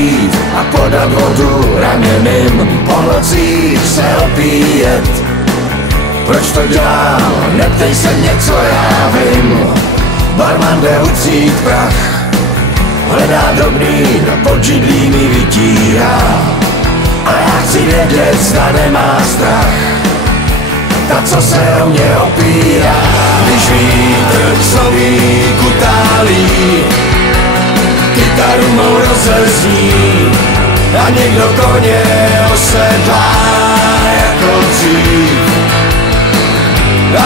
přijít a podat vodu raněným, po nocích se opíjet. Proč to dělám, neptej se něco, já vím. Barman jde utřít prach, hledá drobný, pod židlí mi vytírá. A já chci vědět, zda nemá strach, ta, co se o mě opírá. Když vítr psový kutálí, kytaru mou rozezní a někdo koně osedlá jako dřív.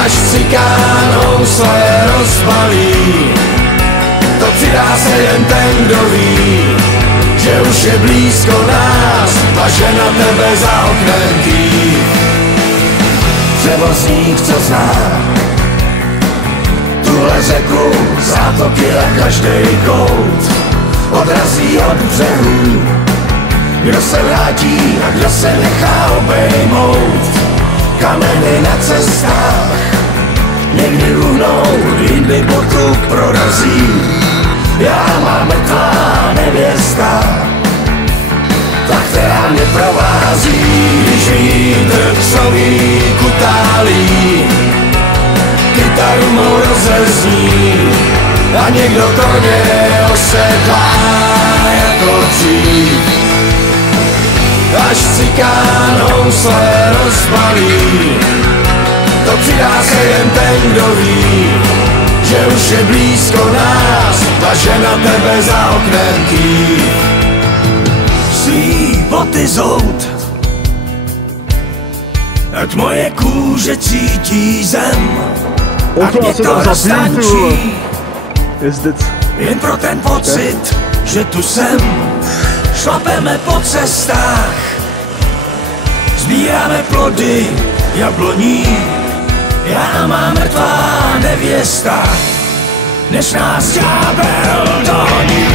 Až cikánou své rozbalí, to přidá se jen ten, kdo ví, že už je blízko nás a že na tebe za oknem kýv. Převozník, co zná tuhle řeku, zátoky a každej kout, odrazí od břehů. Kdo se vrátí a kdo se nechá obejmout, kameny na cestách někdy uhnou, jindy botu prorazí. Já mám mrtvá nevěsta, ta, která mě provází. Když vítr psový kutálí, kytaru mou rozezní a někdo koně osedlá jako dřív. Až cikánou své rozbalí, to přidá se jen ten, kdo ví, že už je blízko nás a že na tebe za oknem kýv. Svý boty zout, ať moje kůže cítí zem, ať mě to roztančí, jen pro ten pocit, že tu jsem. Šlapeme po cestách, sbíráme plody jabloní. Já mám mrtvá nevěsta, než nás ďábel dohoní.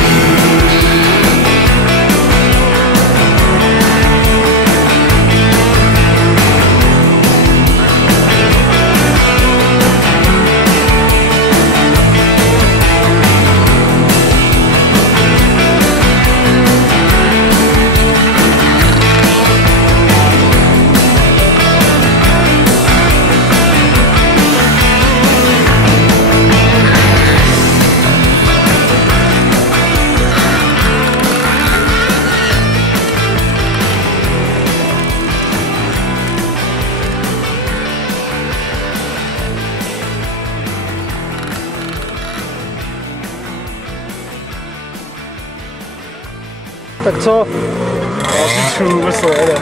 Tak co? Já si vůbec nejede.